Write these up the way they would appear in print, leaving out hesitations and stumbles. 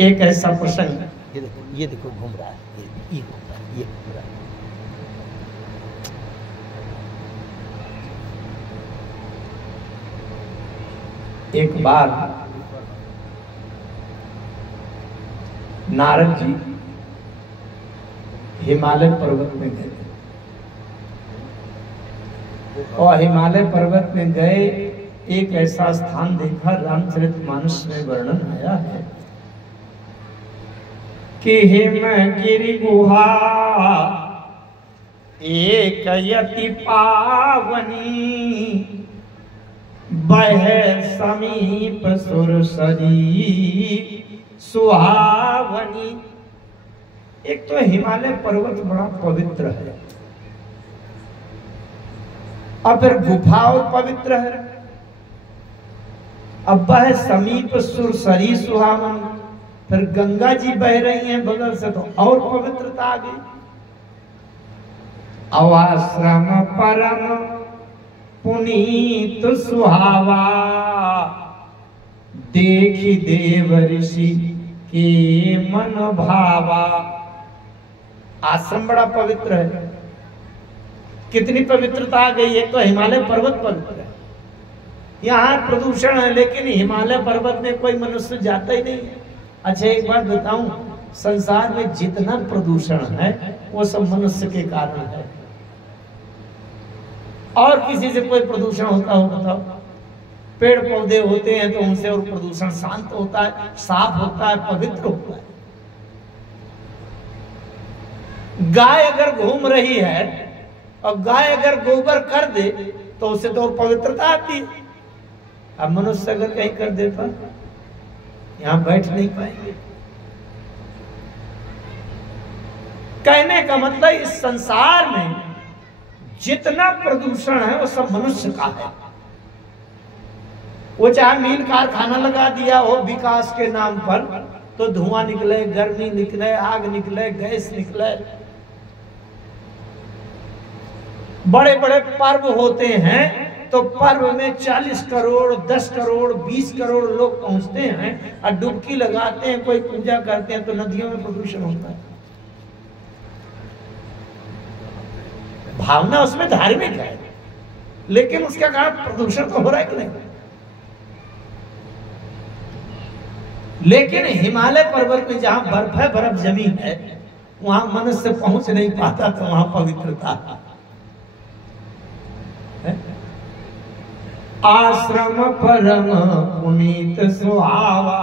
एक ऐसा प्रसंग, ये देखो घूम रहा है, ये घूम रहा है, ये घूम रहा है। एक बार नारद जी हिमालय पर्वत में गए और हिमालय पर्वत में गए एक ऐसा स्थान देखा, रामचरितमानस में वर्णन आया है कि हिमगिरि गुहा एक यति पावनी, बह समीप सुरसरी सुहावनी। एक तो हिमालय पर्वत बड़ा पवित्र है और फिर गुफा और पवित्र है। अब वह समीप सुरसरी सुहावनी, फिर गंगा जी बह रही हैं बगल से, तो और पवित्रता आ गई। अवाश्रम परम पुनीत सुहावा, देखी देव ऋषि के मन भावा। आश्रम बड़ा पवित्र है, कितनी पवित्रता आ गई। एक तो हिमालय पर्वत पवित्र है, यहाँ प्रदूषण है, लेकिन हिमालय पर्वत में कोई मनुष्य जाता ही नहीं है। अच्छा एक बात बताऊं, संसार में जितना प्रदूषण है वो सब मनुष्य के कारण है। और किसी से कोई प्रदूषण होता हो बताओ? पेड़ पौधे होते हैं तो उनसे और प्रदूषण शांत होता है, साफ होता है, पवित्र होता है। गाय अगर घूम रही है और गाय अगर गोबर कर दे तो उससे तो पवित्रता आती है। अब मनुष्य अगर कहीं कर देता, यहां बैठ नहीं पाएंगे। कहने का मतलब इस संसार में जितना प्रदूषण है वो सब मनुष्य का है। वो चाहे मील कारखाना लगा दिया हो विकास के नाम पर, तो धुआं निकले, गर्मी निकले, आग निकले, गैस निकले। बड़े बड़े पर्व होते हैं तो पर्व में 40 करोड़, 10 करोड़, 20 करोड़ लोग पहुंचते हैं और डुबकी लगाते हैं, कोई पूजा करते हैं, तो नदियों में प्रदूषण होता है। भावना उसमें धार्मिक है, लेकिन उसके कारण प्रदूषण तो हो रहा है कि नहीं। लेकिन हिमालय पर्वत में जहां बर्फ है, बर्फ जमी है, वहां मनुष्य पहुंच नहीं पाता, तो वहां पवित्रता है। आश्रम परम पुनीत सुहावा।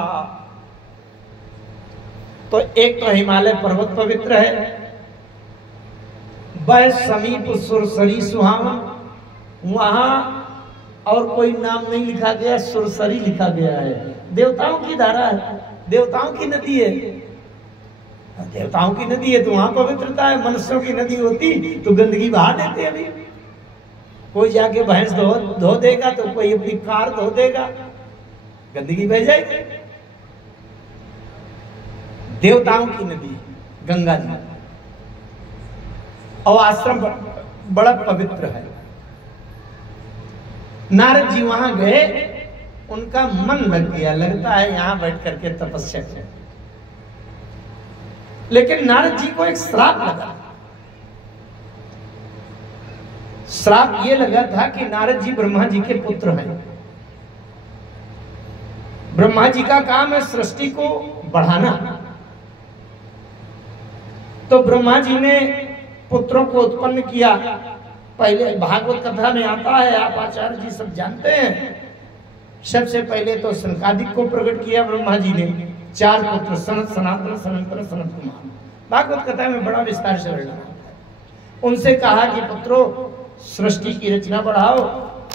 तो एक तो हिमालय पर्वत पवित्र है, वह समीप सुरसरी सुहावन, वहां और कोई नाम नहीं लिखा गया, सुरसरी लिखा गया है। देवताओं की धारा है, देवताओं की नदी है। देवताओं की नदी है तो वहां पवित्रता है। मनुष्यों की नदी होती तो गंदगी बहा देते। अभी कोई जाके भैंस धो देगा तो कोई अपनी कार धो देगा, गंदगी बह जाएगी। देवताओं की नदी गंगा जी, और आश्रम बड़ा पवित्र है। नारद जी वहां गए, उनका मन लग गया, लगता है यहां बैठ करके तपस्या करें। लेकिन नारद जी को एक श्राप लगा। श्राप ये लगा था कि नारद जी ब्रह्मा जी के पुत्र हैं। ब्रह्मा जी का काम है सृष्टि को बढ़ाना, तो ब्रह्मा जी ने पुत्रों को उत्पन्न किया। पहले भागवत कथा में आता है, आप आचार्य जी सब जानते हैं। सबसे पहले तो सनकादिक को प्रकट किया ब्रह्मा जी ने, 4 पुत्र, सनत, सनातन, सनंतर, सनत कुमार। भागवत कथा में बड़ा विस्तार से वर्णन आता है। उनसे कहा कि पुत्रों सृष्टि की रचना बढ़ाओ।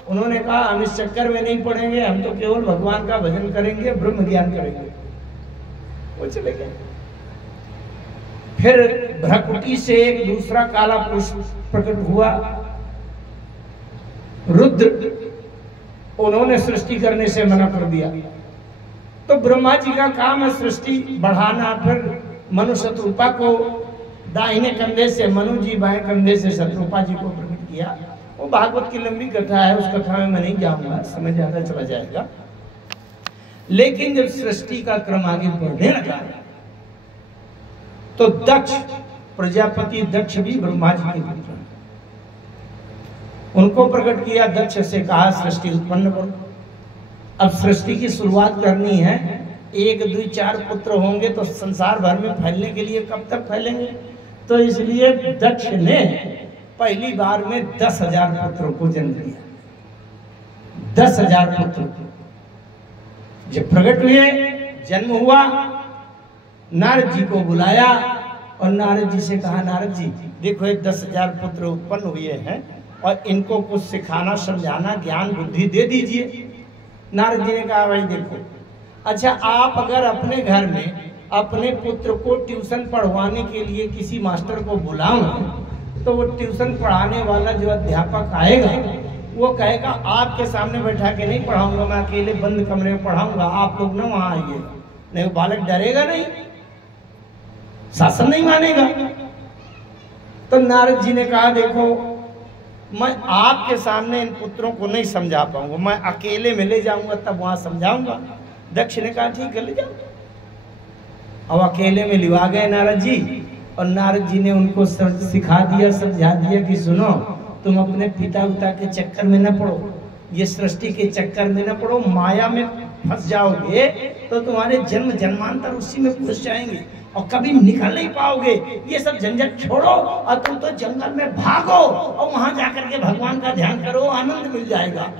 उन्होंने कहा हम इस चक्कर में नहीं पड़ेंगे, हम तो केवल भगवान का भजन करेंगे, ब्रह्म ज्ञान करेंगे। वो चले गए। फिर भ्रकुटी से एक दूसरा काला पुरुष प्रकट हुआ, रुद्र। उन्होंने सृष्टि करने से मना कर दिया। तो ब्रह्मा जी का काम है सृष्टि बढ़ाना। फिर मनु शत्रुपा को दाहिने कंधे से मनु जी, बाएं कंधे से शत्रुपा जी को प्रकट किया। वो भागवत की लंबी कथा है, उस कथा में मैं नहीं जाऊंगा, समय ज्यादा चला जाएगा। लेकिन जब सृष्टि का क्रम आगे बढ़ने लगा तो दक्ष प्रजापति दक्ष भी ब्रह्मा जी के पुत्र, उनको प्रकट किया। दक्ष से कहा सृष्टि उत्पन्न करो। अब सृष्टि की शुरुआत करनी है, 1 2 4 पुत्र होंगे तो संसार भर में फैलने के लिए कब तक फैलेंगे? तो इसलिए दक्ष ने पहली बार में 10,000 पुत्रों को जन्म दिया। 10,000 पुत्र जब प्रकट हुए, जन्म हुआ, नारद जी को बुलाया और नारद जी से कहा, नारद जी देखो ये 10,000 पुत्र उत्पन्न हुए हैं और इनको कुछ सिखाना समझाना ज्ञान बुद्धि दे दीजिए। नारद जी ने कहा, भाई देखो, अच्छा आप अगर अपने घर में अपने पुत्र को ट्यूशन पढ़वाने के लिए किसी मास्टर को बुलाओ तो वो ट्यूशन पढ़ाने वाला जो अध्यापक आएगा वो कहेगा आपके सामने बैठा के नहीं पढ़ाऊंगा, मैं अकेले बंद कमरे में पढ़ाऊंगा, आप लोग ना वहां आइए। नहीं, वो बालक डरेगा नहीं, शासन नहीं मानेगा। तो नारद जी ने कहा, देखो मैं आपके सामने इन पुत्रों को नहीं समझा पाऊंगा, मैं अकेले में ले जाऊंगा तब वहां समझाऊंगा। दक्ष ने कहा ठीक है ले जाओ। अब अकेले में लिवा गए नारद जी और नारद जी ने उनको सिखा दिया, समझा दिया कि सुनो तुम अपने पिता उता के चक्कर में न पड़ो, ये सृष्टि के चक्कर में न पड़ो, माया में फंस जाओगे तो तुम्हारे जन्म जन्मांतर उसी में फंस जाएंगे और कभी निकल नहीं पाओगे। ये सब झंझट छोड़ो और तुम तो जंगल में भागो और वहां जाकर के भगवान का ध्यान करो, आनंद मिल जाएगा।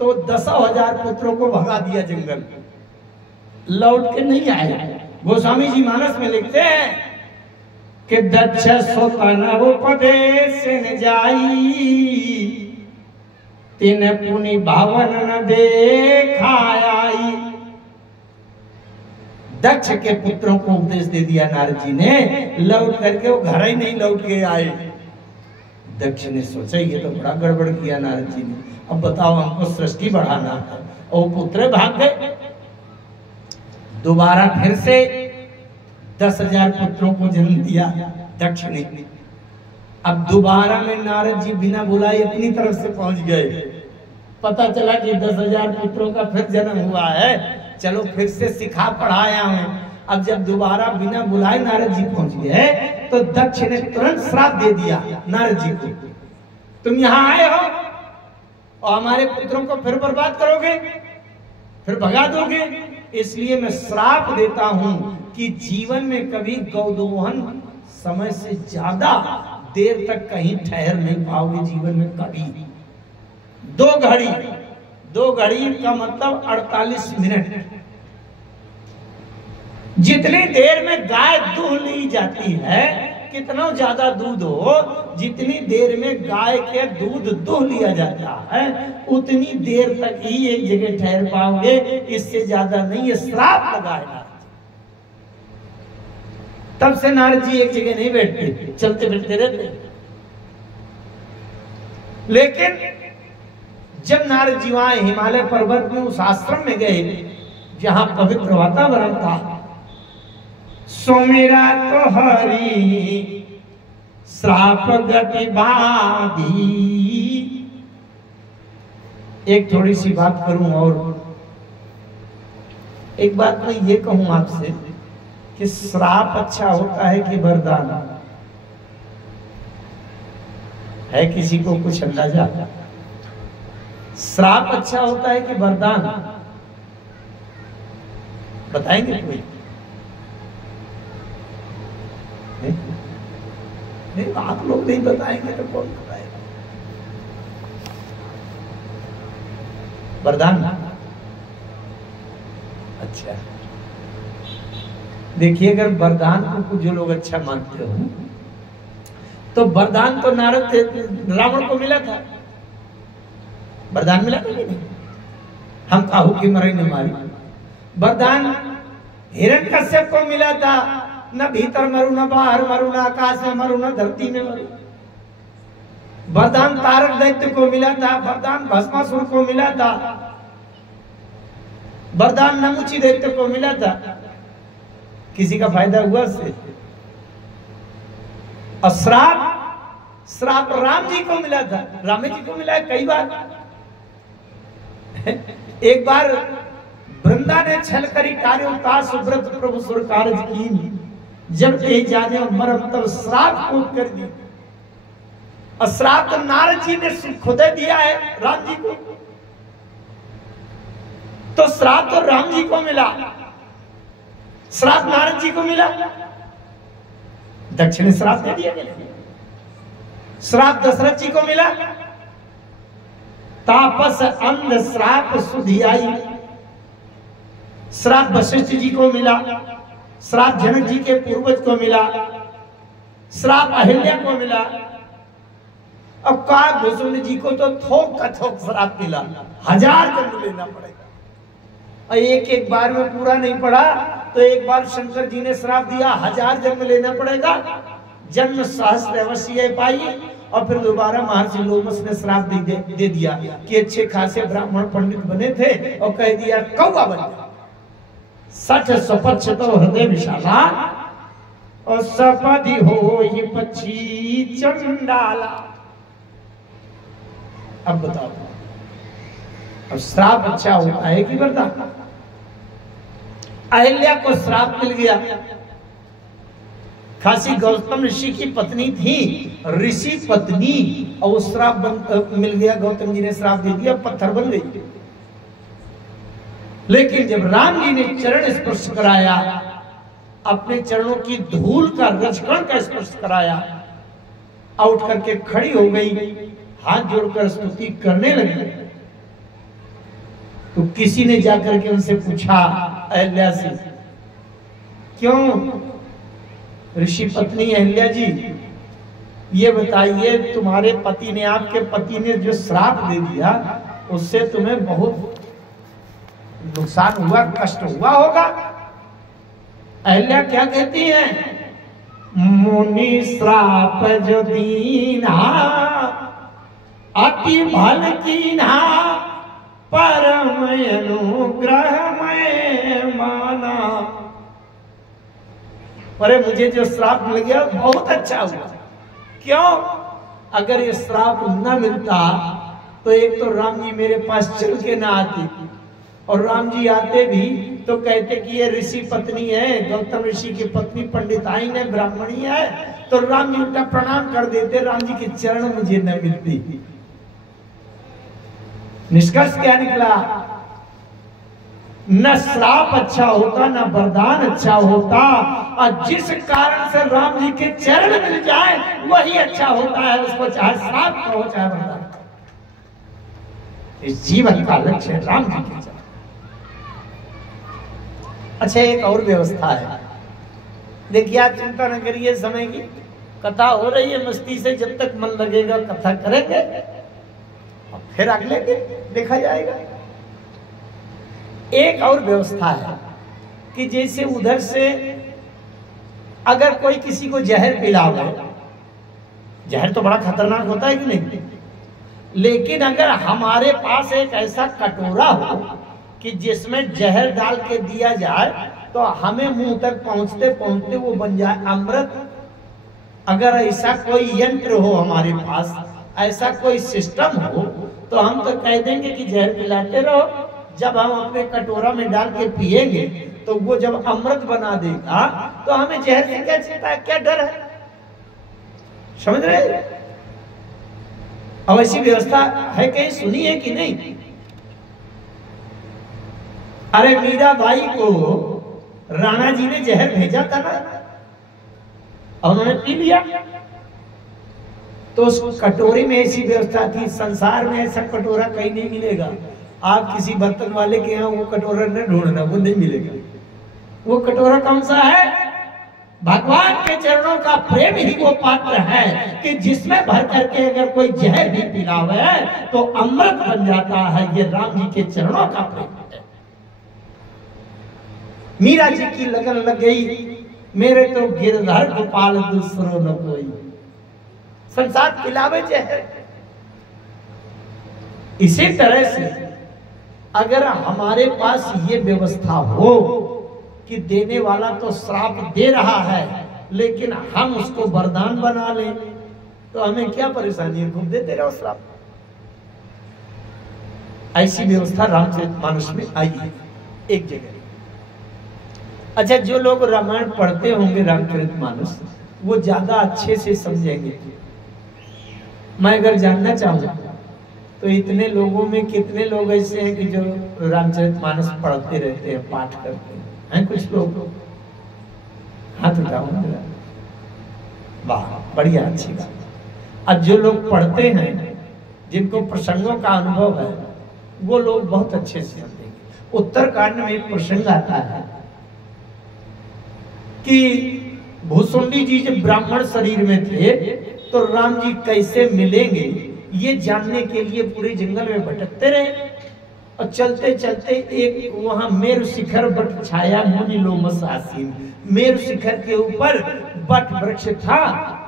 तो 10,000 पुत्रों को भगा दिया जंगल, लौट के नहीं आए। गोस्वामी जी मानस में लिखते हैं कि दक्ष स्वतनवोपदेश न जाई, तिन पुनि भावन न देखाई। दक्ष के पुत्रों को उपदेश दे दिया नारद जी ने, लौट करके वो घर ही नहीं लौट के आए। दक्ष ने सोचा ये तो बड़ा गड़बड़ किया नारद जी ने, अब बताओ हमको सृष्टि बढ़ाना है, और पुत्र भाग गए। दोबारा फिर से 10,000 पुत्रों को जन्म दिया दक्ष ने। अब दोबारा में नारद जी बिना बुलाए अपनी तरफ से पहुंच गए। पता चला कि 10,000 पुत्रों का फिर जन्म हुआ है, चलो फिर से सिखा पढ़ाया हूं। अब जब दोबारा बिना बुलाए नारद जी पहुंच गए तो दक्ष ने तुरंत श्राप दे दिया नारद जी को, तुम यहाँ आए हो और हमारे पुत्रों को फिर बर्बाद करोगे, फिर भगा दोगे, इसलिए मैं श्राप देता हूं कि जीवन में कभी गौदोहन समय से ज्यादा देर तक कहीं ठहर नहीं पाओगे जीवन में कभी। 2 घड़ी का मतलब 48 मिनट। जितनी देर में गाय दूध ली जाती है, कितना ज्यादा दूध हो, जितनी देर में गाय के दूध दूह लिया जाता है उतनी देर तक ही एक जगह ठहर पाओगे, इससे ज्यादा नहीं। ये श्राप लगा है नारद। तब से नारद जी एक जगह नहीं बैठते, चलते फिरते रहते। लेकिन जब नारद जी वहां हिमालय पर्वत में उस आश्रम में गए जहां पवित्र वातावरण था, सुमिरा तो हरि श्राप गति बाधी। एक थोड़ी सी बात करूं और एक बात मैं ये कहूं आपसे कि श्राप अच्छा होता है कि वरदान है? किसी को कुछ अंदाजा? श्राप अच्छा होता है कि वरदान? बताएंगे कोई? नहीं, आप लोग नहीं बताएंगे तो कौन बताएगा? वरदान। अच्छा, देखिए अगर वरदान को जो लोग अच्छा मानते हो तो वरदान तो नारद रावण को मिला था, वरदान मिला था नहीं? हम काहू की मरई न मारी। वरदान हिरण्यकश्यप को मिला था, न भीतर मरू, न बाहर मरू, न आकाश में मरू, न धरती में मरू। वरदान तारक दैत्य को मिला था, वरदान भस्मासुर को मिला था, वरदान नमुची दैत्य को मिला था। किसी का फायदा हुआ उससे? और श्राप राम जी को मिला था, राम जी को मिला है कई बार। एक बार वृंदा ने छल करी टार्यो ता सुब्रत प्रभु सुर कारज कीन, जब ते जाने मरम तब श्राप कूद कर दी। और श्राप तो नारद जी ने खुद दिया है राम जी को, तो श्राप तो राम जी को मिला, श्राप नारद जी को मिला, दक्षिण श्राप दे दिया गया। श्राप दशरथ जी को मिला, तापस अंध श्राप सुधियाई, श्राप वशिष्ठ जी को मिला, श्राप जनक जी के पूर्वज को मिला, श्राप अहिल्या को मिला, अब काग भूषण जी को तो थोक का थोक श्राप मिला, 1000 जन्म लेना पड़ेगा। और एक एक बार में पूरा नहीं पड़ा तो एक बार शंकर जी ने श्राप दिया 1000 जन्म लेना पड़ेगा, जन्म सहस्त्र अवश्य पाई। और फिर दोबारा महर्षि लोमस ने श्राप दे दिया कि अच्छे खासे ब्राह्मण पंडित बने थे और कह दिया कौवा बन जा, सच सपक्ष तो हृदय विशाला और सपदि हो ये पक्षी चंडाला। अब बताओ, अब श्राप अच्छा होता है कि वरदान? अहिल्या को श्राप मिल गया, खासी गौतम ऋषि की पत्नी थी, ऋषि पत्नी, और वो श्राप मिल गया, गौतम जी ने श्राप दे दिया, पत्थर बन गई। लेकिन जब राम जी ने चरण स्पर्श कराया, अपने चरणों की धूल का रजकण का स्पर्श कराया, उठ करके खड़ी हो गई, हाथ जोड़कर स्तुति करने लगी। तो किसी ने जाकर के उनसे पूछा अहिल्या से, क्यों ऋषि पत्नी अहिल्या जी, ये बताइए तुम्हारे पति ने, आपके पति ने जो श्राप दे दिया उससे तुम्हें बहुत नुकसान हुआ, कष्ट हुआ होगा। अहिल्या क्या कहती है? मुनि श्राप जो दीना अति भल कीन्हा, परम अनुग्रह में माना। अरे मुझे जो श्राप मिल गया बहुत अच्छा हुआ। क्यों? अगर ये श्राप न मिलता तो एक तो राम जी मेरे पास चल के ना आते, और राम जी आते भी तो कहते कि ये ऋषि पत्नी है, गौतम ऋषि की पत्नी पंडिताइन है, ब्राह्मणी है, तो राम जी उल्टा प्रणाम कर देते, राम जी के चरण मुझे न मिलती। निष्कर्ष क्या निकला? न श्राप अच्छा होता, न वरदान अच्छा होता, और जिस कारण से राम जी के चरण मिल जाए वही अच्छा होता है, उसको चाहे श्राप कहो चाहे वरदान। इस जीवन का लक्ष्य है राम जी के चरण। अच्छा, एक और व्यवस्था है, देखिए आप चिंता न करिए, समय की कथा हो रही है, मस्ती से जब तक मन लगेगा कथा करेंगे, और फिर अगले दिन देखा जाएगा। एक और व्यवस्था है कि जैसे उधर से अगर कोई किसी को जहर पिलावे, जहर तो बड़ा खतरनाक होता है कि नहीं, लेकिन अगर हमारे पास एक ऐसा कटोरा हो कि जिसमें जहर डाल के दिया जाए तो हमें मुंह तक पहुंचते पहुंचते वो बन जाए अमृत। अगर ऐसा कोई यंत्र हो हमारे पास, ऐसा कोई सिस्टम हो, तो हम तो कह देंगे कि जहर पिलाते रहो, जब हम अपने कटोरा में डाल के पिएंगे तो वो जब अमृत बना देगा तो हमें जहर से क्या चिंता है, क्या डर है? समझ रहे? अब ऐसी व्यवस्था है, कहीं सुनी है कि नहीं? अरे मीराबाई को राणा जी ने जहर भेजा था ना, और उन्होंने पी लिया, तो उस कटोरे में ऐसी व्यवस्था थी, संसार में ऐसा कटोरा कहीं नहीं मिलेगा। आप किसी बर्तन वाले के यहाँ वो कटोरा न ढूंढना, वो नहीं मिलेगा। वो कटोरा कौन सा है? भगवान के चरणों का प्रेम ही वो पात्र है कि जिसमें भर करके अगर कोई जहर भी पिलावे तो अमृत बन जाता है। ये राम जी के चरणों का प्रेम है। मीरा जी की लगन लग गई, मेरे तो गिरधर गोपाल दूसरो न कोई, संसार पिलावे जहर। इसी तरह से अगर हमारे पास ये व्यवस्था हो कि देने वाला तो श्राप दे रहा है लेकिन हम उसको वरदान बना लें, तो हमें क्या परेशानी है, खूब देते रहो श्राप। ऐसी व्यवस्था रामचरितमानस में आई है। एक जगह। अच्छा, जो लोग रामायण पढ़ते होंगे रामचरितमानस, वो ज्यादा अच्छे से समझेंगे। मैं अगर जानना चाहूँ तो इतने लोगों में कितने लोग ऐसे हैं कि जो रामचरितमानस पढ़ते रहते हैं, पाठ करते हैं? कुछ लोग हाथ उठाओ। वाह, बढ़िया, अच्छी बात। अब जो लोग पढ़ते हैं, जिनको प्रसंगों का अनुभव है, वो लोग बहुत अच्छे से समझेंगे। उत्तरकांड में एक प्रसंग आता है कि भुसुंडी जी जब ब्राह्मण शरीर में थे तो राम जी कैसे मिलेंगे ये जानने के लिए पूरे जंगल में भटकते रहे। और चलते चलते एक वहां मेरु शिखर बट छाया मुनि लोमस आसीन, मेरु शिखर के ऊपर बट वृक्ष था,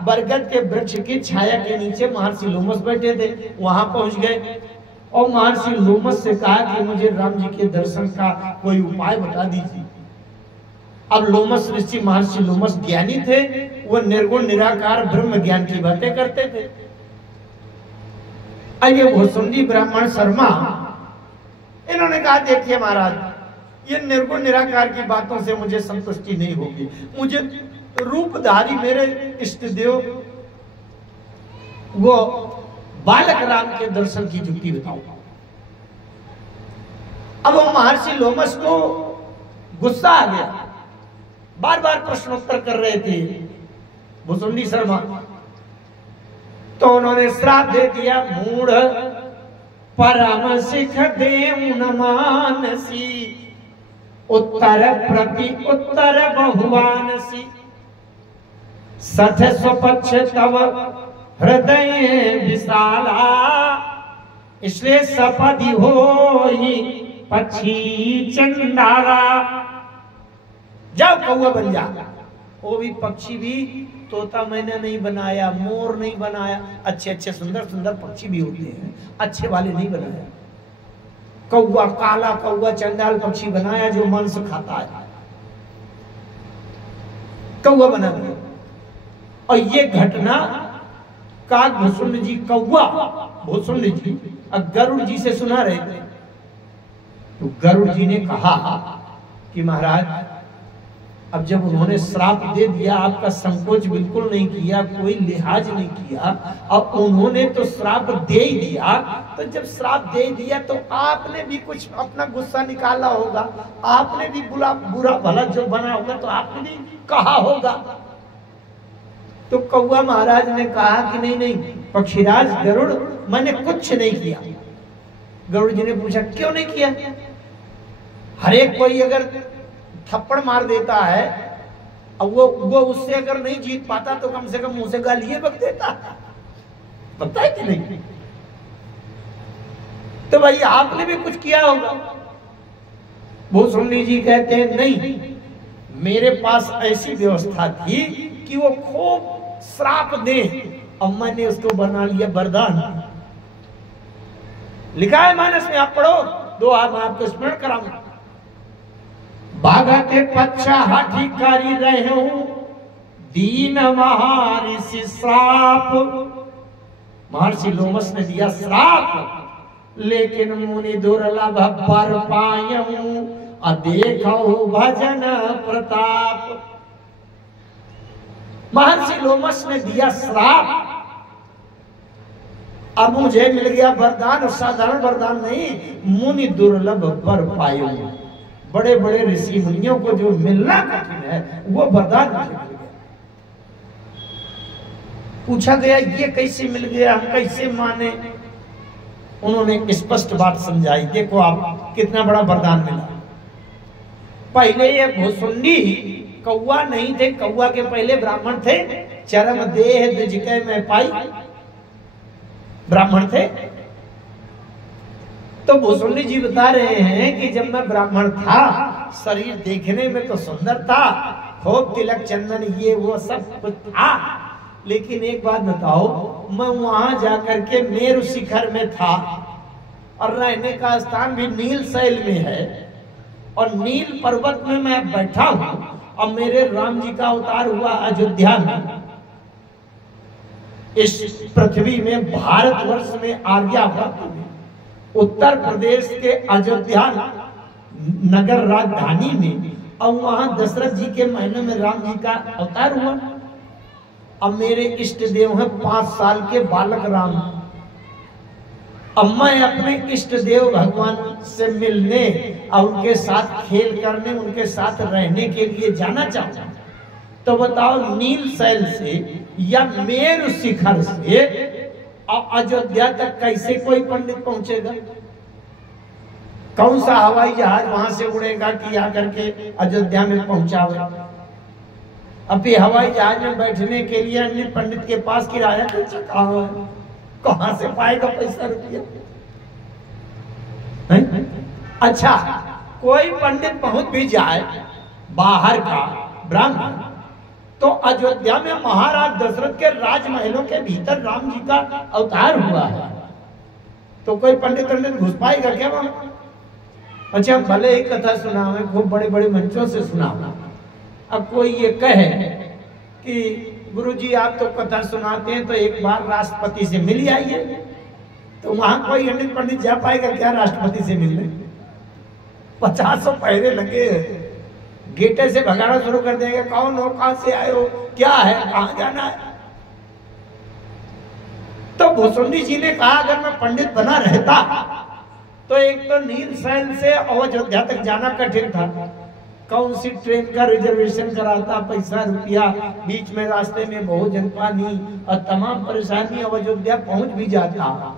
बरगद के वृक्ष की छाया के नीचे महर्षि लोमस बैठे थे। वहां पहुंच गए और महर्षि लोमस से कहा कि मुझे राम जी के दर्शन का कोई उपाय बता दीजिए। अब लोमस ऋषि, महर्षि लोमस ज्ञानी थे, वो निर्गुण निराकार ब्रह्म ज्ञान की बातें करते थे। आइए भुसुंडी ब्राह्मण शर्मा, इन्होंने कहा देखिए महाराज, ये निर्गुण निराकार की बातों से मुझे संतुष्टि नहीं होगी, मुझे रूपधारी मेरे इष्ट देव वो बालक राम के दर्शन की युक्ति बताओ। अब वो महर्षि लोमस को गुस्सा आ गया, बार बार प्रश्नोत्तर कर रहे थे भुसुंडी शर्मा, तो उन्होंने श्राप दे दिया, मूढ़ परम सिख देव न मानसी, उत्तर प्रति उत्तर बहुवानसी, सठ स्वपक्ष तव हृदय विशाला, इसलिए सपदि होई पक्षी चंडाला। जाओ कौवा बन जा। वो भी पक्षी भी, तोता मैंने नहीं बनाया, मोर नहीं बनाया, अच्छे अच्छे सुंदर सुंदर पक्षी भी होते हैं, अच्छे वाले नहीं बनाया। कौवा, काला कौवा चंडाल पक्षी बनाया जो मांस खाता है, कौवा बना दिया। और ये घटना का भुसुंड जी, कौवा भुसुंड जी गरुड़ जी से सुना रहे थे। तो गरुड़ जी ने कहा कि महाराज, अब जब उन्होंने श्राप दे दिया, आपका संकोच बिल्कुल नहीं किया, कोई लिहाज नहीं किया, अब उन्होंने तो श्राप दे ही दिया, तो जब श्राप दे दिया तो आपने भी कुछ अपना गुस्सा निकाला होगा, आपने भी बुरा भला जो बना होगा तो आपने भी कहा होगा। तो कौवा महाराज ने कहा कि नहीं नहीं पक्षीराज गरुड़, मैंने कुछ नहीं किया। गरुड़ जी ने पूछा क्यों नहीं किया? हर एक कोई अगर थप्पड़ मार देता है, अब वो उससे अगर नहीं जीत पाता तो कम से कम मुंह से गालिए बक देता, पता है कि नहीं? तो भाई आपने भी कुछ किया होगा। भुसुंडी जी कहते हैं नहीं, मेरे पास ऐसी व्यवस्था थी कि वो खूब श्राप दे, अब मैंने उसको बना लिया वरदान। लिखा है मानस में, आप पढ़ो, दो मैं आपको स्मरण कराऊंगा। भागते पच्छा हाथीकारी रहे हूं, दीन महर्षि श्राप। महर्षि लोमस ने दिया श्राप, लेकिन मुनि दुर्लभ पर पायऊं, देखो भजन प्रताप। महर्षि लोमस ने दिया श्राप, अब मुझे मिल गया वरदान, साधारण वरदान नहीं, मुनि दुर्लभ पर पायऊं। बड़े बड़े ऋषि मुनियों को जो मिलना कठिन है वो वरदान मुझे मिल गया। पूछा गया ये कैसे मिल गया, हम कैसे माने? उन्होंने स्पष्ट बात समझाई, देखो आप कितना बड़ा वरदान मिला। पहले ये भुसुंडी कौवा नहीं थे, कौवा के पहले ब्राह्मण थे, चरम देह द्विजके में पाई ब्राह्मण थे। तो भुसुंडी जी बता रहे हैं कि जब मैं ब्राह्मण था, शरीर देखने में तो सुंदर था, खूब तिलक चंदन ये वो सब कुछ था, लेकिन एक बात बताओ, मैं वहां जाकर के मेरु शिखर में था और रहने का स्थान भी नील शैल में है, और नील पर्वत में मैं बैठा हूं, और मेरे राम जी का अवतार हुआ अयोध्या में, इस पृथ्वी में, भारतवर्ष में, आर्यावर्त में, उत्तर प्रदेश के अयोध्या नगर राजधानी में, और वहां दशरथ जी के महीने में राम जी का अवतार हुआ। अब मेरे इष्ट देव हैं 5 साल के बालक राम। अब मैं अपने इष्ट देव भगवान से मिलने और उनके साथ खेल करने, उनके साथ रहने के लिए जाना चाहता हूं। तो बताओ, नील शैल से या मेरु शिखर से अयोध्या तक कैसे कोई पंडित पहुंचेगा? कौन सा हवाई जहाज वहां से उड़ेगा कि आकर के अयोध्या में पहुंचावे? अब ये हवाई जहाज में बैठने के लिए अन्य पंडित के पास किराया खर्चा कहां से पाएगा पैसा रुपया? अच्छा, कोई पंडित पहुंच भी जाए बाहर का ब्राह्मण, तो अयोध्या में महाराज दशरथ के राजमहलों के भीतर राम जी का अवतार हुआ है, तो कोई पंडित घुस पाएगा क्या वहां? अच्छा, भले ही कथा सुना है, खूब बड़े बड़े मंचों से सुना। अब कोई ये कहे कि गुरुजी आप तो कथा सुनाते हैं, तो एक बार राष्ट्रपति से मिल आइए, तो वहां कोई अन्य पंडित जा पाएगा क्या राष्ट्रपति से मिलने? 50 पहरे लगे, गेटे से भगाना शुरू कर देंगे, कौन हो, कहां से आए हो, क्या है, कहां जाना है? तो भुसुंडी जी ने कहा अगर मैं पंडित बना रहता तो एक तो नील शैल से अयोध्या तक जाना कठिन था, कौन सी ट्रेन का रिजर्वेशन कराता, पैसा रुपया, बीच में रास्ते में भोजन पानी और तमाम परेशानी, अयोध्या पहुंच भी जाता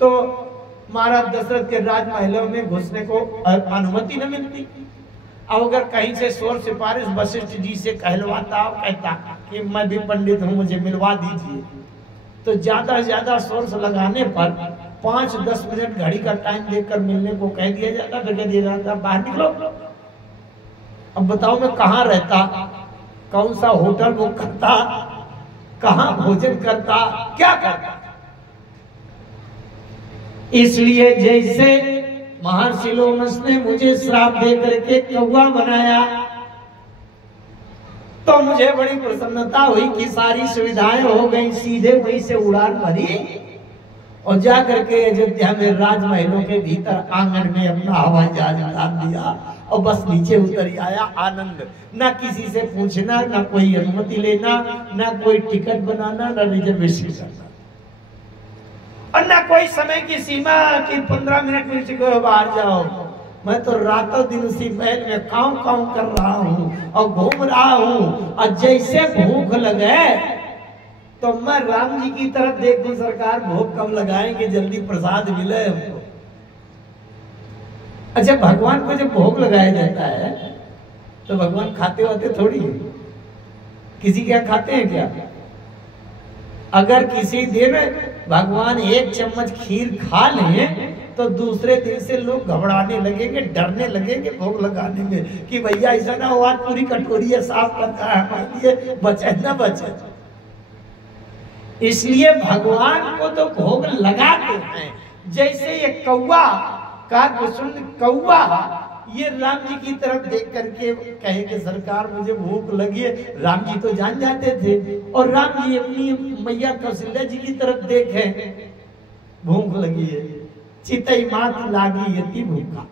तो महाराज दशरथ के राजमहलों में घुसने को अनुमति न मिलती। अब अगर कहीं से शोर सिफारिश वशिष्ठ जी से कहलवाता, कहता कि मैं भी पंडित हूं, मुझे मिलवा दीजिए, तो ज्यादा से ज्यादा सोर्स लगाने पर 5-10 मिनट घड़ी का टाइम देकर मिलने को कह दिया जाता, फिर कह दिया जाता बाहर निकलो। अब बताओ मैं कहाँ रहता, कौन सा होटल बुक करता, कहाँ भोजन करता, क्या करता? इसलिए जैसे महर्षि लोमस ने मुझे श्राप दे करके कौवा बनाया, तो मुझे बड़ी प्रसन्नता हुई कि सारी सुविधाएं हो गई, सीधे वहीं से उड़ान भरी और जा करके अयोध्या में राजमहलों के भीतर आंगन में अपना हवाई जहाज उतार दिया और बस नीचे उतर आया। आनंद, ना किसी से पूछना, ना कोई अनुमति लेना, ना कोई टिकट बनाना, ना रिजर्वेशन करना, और ना कोई समय की सीमा कि 15 मिनट में बाहर जाओ। मैं तो रातों दिन उसी महल में काम कर रहा हूँ और घूम रहा हूँ, और जैसे भूख लगे तो मैं राम जी की तरफ देखूं, सरकार भूख कब लगाएंगे, जल्दी प्रसाद मिले हमको। अच्छा, भगवान को जब भोग लगाया जाता है तो भगवान खाते वाते थोड़ी है, किसी क्या खाते हैं क्या? अगर किसी दिन भगवान 1 चम्मच खीर खा लें तो दूसरे दिन से लोग घबराने लगेंगे, डरने लगेंगे भोग लगाने में कि भैया ऐसा ना हो आज पूरी कटोरी साफ करता है हमारे लिए, बचे ना बचे। इसलिए भगवान को तो भोग लगाते हैं। जैसे ये कौवा का कौवा ये राम जी की तरफ देख करके कहे कि सरकार मुझे भूख लगी है, राम जी तो जान जाते थे, और राम जी अपनी मैया कौशल्या जी की तरफ देखे भूख लगी है, चितई मात लागी यति भूखा,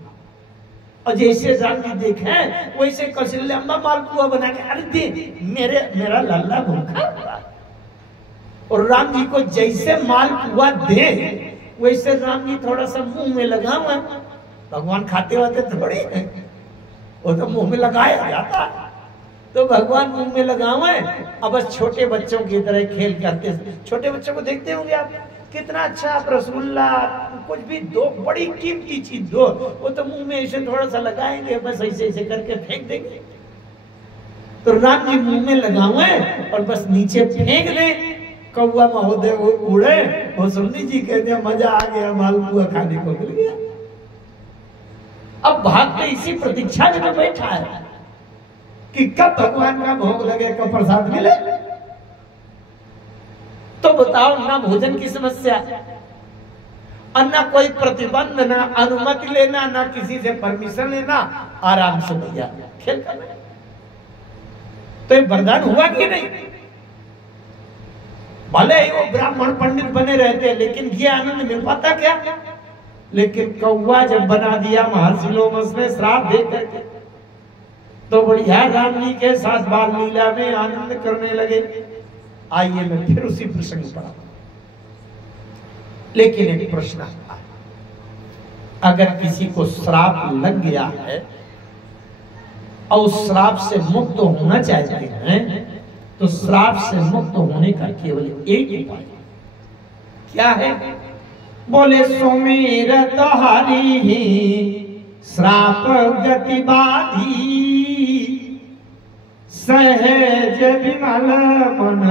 और जैसे राम जी देखे वैसे कौशल्या अम्मा मालपुआ बना के अरे दे मेरा लल्ला भूखा, और राम जी को जैसे मालपुआ दे वैसे राम जी थोड़ा सा मुंह में लगावे। भगवान खाते वाते थोड़ी है, वो तो मुंह में लगाया जाता, तो भगवान मुंह में लगावे। अब बस छोटे बच्चों की तरह खेल करते, छोटे बच्चों को देखते होंगे आप, कितना अच्छा आप रसगुल्ला कुछ भी दो, बड़ी कीमती चीज दो, वो तो मुंह में ऐसे थोड़ा सा लगाएंगे, बस ऐसे ऐसे करके फेंक देंगे। तो राम जी मुंह में लगावे और बस नीचे फेंक दे, कौवा महोदय वो उड़े, वो सुन्नी जी कहते हैं मजा आ गया, मालपुआ खाने को मिल गया। अब भक्त इसी प्रतीक्षा में तो बैठा है कि कब भगवान का भोग लगे, कब प्रसाद मिले। तो बताओ, ना भोजन की समस्या और ना कोई प्रतिबंध, ना अनुमति लेना, ना किसी से परमिशन लेना, आराम से भैया खेल करना। तो ये वरदान हुआ कि नहीं? भले ही वो ब्राह्मण पंडित बने रहते, लेकिन ये आनंद मिल पाता क्या? लेकिन कौवा जब बना दिया महर्षि लोमस ने श्राप दे करके, तो बढ़िया राम जी के साथ बाल लीला में आनंद करने लगे। आइए मैं फिर उसी प्रसंग पर आऊं, लेकिन एक प्रश्न आता है, अगर किसी को श्राप लग गया है और उस श्राप से मुक्त होना चाहते हैं, तो श्राप से मुक्त होने का केवल एक उपाय क्या है? बोले सुमिरत हरि ही श्राप गति बाधी, सहज विमल मन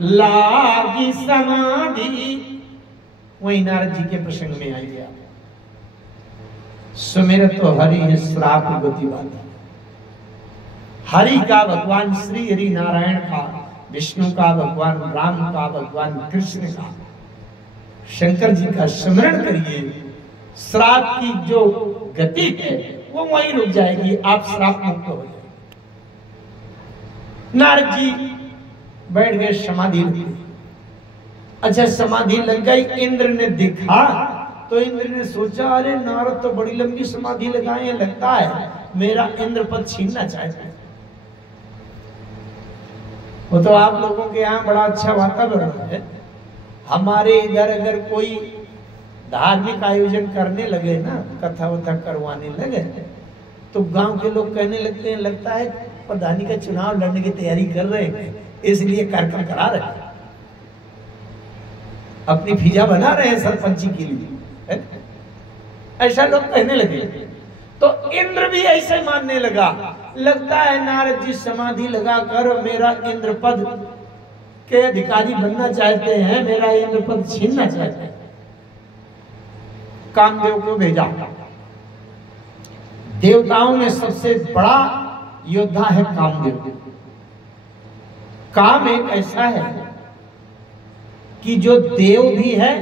लागी समाधि। वही नारद जी के प्रसंग में आई गया, सुमिरत हरि ही श्राप गति बाधी। हरि का भगवान श्री हरि नारायण का, विष्णु का, भगवान राम का, भगवान कृष्ण का, शंकर जी का स्मरण करिए, श्राप की जो गति है वो वहीं रुक जाएगी, आप श्राप मुक्त हो जाएंगे। नारद जी बैठ गए, समाधि लग गई। अच्छा, समाधि लग गई, इंद्र ने देखा तो इंद्र ने सोचा, अरे नारद तो बड़ी लंबी समाधि लगाए हैं, लगता है मेरा इंद्र पद छीनना चाहते हैं। वो तो आप लोगों के यहाँ बड़ा अच्छा वातावरण है, हमारे इधर अगर कोई धार्मिक आयोजन करने लगे ना, कथा वथा करवाने लगे, तो गांव के लोग कहने लगते हैं, लगता है प्रधानी का चुनाव लड़ने की तैयारी कर रहे हैं, इसलिए कार्यक्रम करा रहे हैं, अपनी फिजा बना रहे हैं सरपंची के लिए, ऐसा लोग कहने लगे। तो इंद्र भी ऐसे मानने लगा, लगता है नारद जी समाधि लगाकर मेरा इंद्र पद के अधिकारी बनना चाहते हैं, मेरा इंद्र पद छीनना चाहते हैं। कामदेव को भेजा। देवताओं में सबसे बड़ा योद्धा है कामदेव। काम एक ऐसा है कि जो देव भी है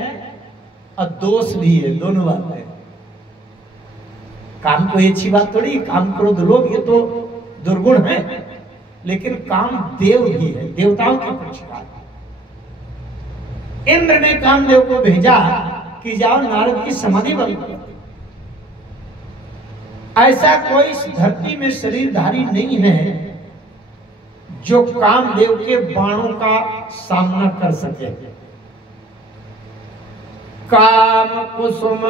और दोष भी है, दोनों बातें। काम कोई अच्छी बात थोड़ी, काम क्रोध लोभ ये तो दुर्गुण है, लेकिन काम देव भी है, देवताओं के पक्षकार। इंद्र ने कामदेव को भेजा कि जाओ नारद की समाधि बंद करो। ऐसा कोई इस धरती में शरीरधारी नहीं है जो कामदेव के बाणों का सामना कर सके। काम कुसुम